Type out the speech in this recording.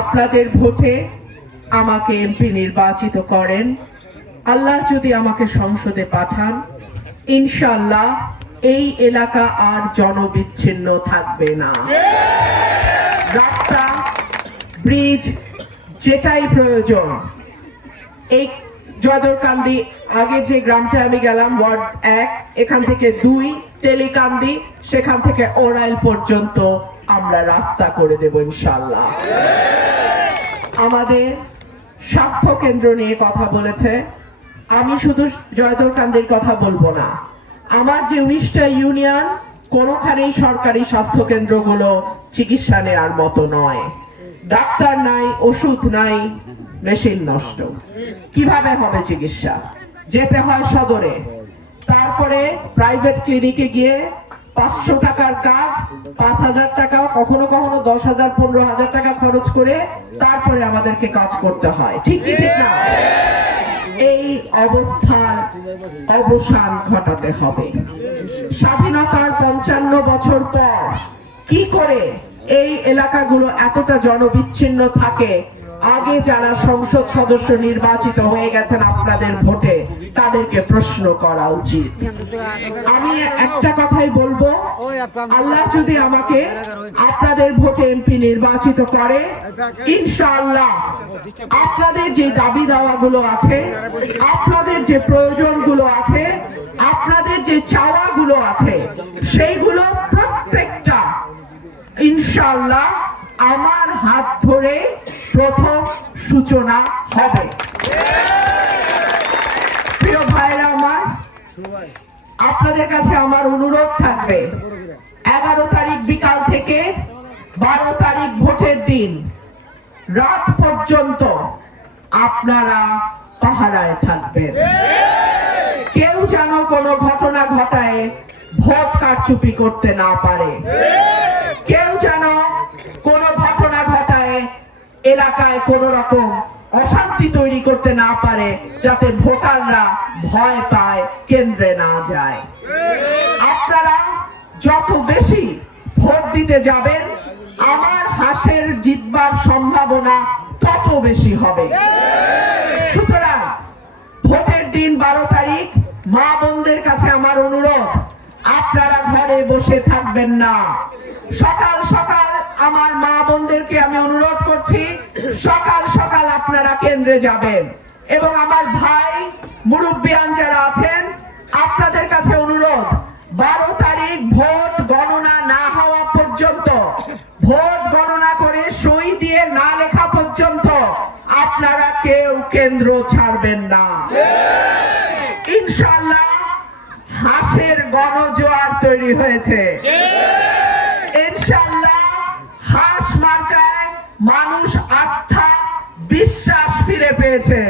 আপনাদের ভোটে আমাকে এমপি নির্বাচিত করেন। আল্লাহ যদি আমাকে সংসদে পাঠান, ইনশাআল্লাহ এই এলাকা আর জনবিচ্ছিন্ন থাকবে না। রাস্তা, ব্রিজ, যেটাই প্রয়োজন, এই জয়দরকান্দি আগের যে গ্রামটা আমি গেলাম ওয়ার্ড 1, এখান থেকে 2 তেলিকান্দি, সেখান থেকে ওরাইল পর্যন্ত আমরা রাস্তা করে দেব ইনশাআল্লাহ। আমাদের স্বাস্থ্য কেন্দ্র নিয়ে কথা বলেছে, আমি শুধু জয়দরকান্দির কথা বলবো না, আমার যে 19টা ইউনিয়ন কোনোখানেই সরকারি স্বাস্থ্য কেন্দ্রগুলো চিকিৎসা নেওয়ার মতো নয়। ডাক্তার নাই, ওষুধ নাই, মেশিন নষ্ট, কিভাবে হবে চিকিৎসা? যেতে হয় সদরে, তারপরে প্রাইভেট ক্লিনিকে গিয়ে 500 টাকার কাজ 5,000 টাকা, কখনো কখনো 10,000 15,000 টাকা খরচ করে তারপরে আমাদেরকে কাজ করতে হয়। ঠিক কি ঠিক না? এই অবস্থার অবসান ঘটাতে হবে। স্বাধীনতার 55 বছর পর কি করে এই এলাকাগুলো এতটা জনবিচ্ছিন্ন থাকে? আগে যারা সংসদ সদস্য নির্বাচিত হয়ে গেছেন আপনাদের ভোটে, তাদেরকে প্রশ্ন করা উচিত। আমি একটা কথাই বলবো, আল্লাহ যদি আমাকে আপনাদের ভোটে এমপি নির্বাচিত করে, ইনশাআল্লাহ আপনাদের যে দাবি দাওয়াগুলো আছে, আপনাদের যে প্রয়োজনগুলো আছে, আপনাদের যে চাওয়াগুলো আছে, সেইগুলো প্রত্যেকটা ইনশাআল্লাহ আমার হাত ধরে প্রথম সূচনা হবে। প্রিয় ভাইরা আমার, আপনাদের কাছে আমার অনুরোধ থাকবে, 11 তারিখ বিকাল থেকে 12 তারিখ ভোটের দিন রাত পর্যন্ত আপনারা পাহারায় থাকবেন। কেউ যেন কোনো ঘটনা ঘটায় ভোট কারচুপি করতে না পারে, কেউ যেন কোনো ঘটনা ঘটায় এলাকায় কোনো রকম অশান্তি তৈরি করতে না পারে, যাতে ভোটাররা ভয় পায়, কেন্দ্রে না যায়। আপনারা যত বেশি ভোট দিতে যাবেন, আমার হাসের জিতবার সম্ভাবনা তত বেশি হবে। সুতরাং ভোটের দিন 12 তারিখ মা বোনদের কাছে আমার অনুরোধ, আপনারা ঘরে বসে থাকবেন না। সকাল সকাল আমার মা বোনদেরকে আমি অনুরোধ করছি, সকাল সকাল আপনারা কেন্দ্রে যাবেন। এবং আমার ভাই মুরব্বিয়ান যারা আছেন, আপনাদের কাছে অনুরোধ, 12 তারিখ ভোট গণনা না হওয়া পর্যন্ত, ভোট গণনা করে সই দিয়ে না লেখা পর্যন্ত আপনারা কেউ কেন্দ্র ছাড়বেন না। ইনশাআল্লাহ হাসের গণজোয়ার তৈরি হয়েছে। ইনশাআল্লাহ হাস মার্কায় মানুষ আস্থা, বিশ্বাস ফিরে পেয়েছে।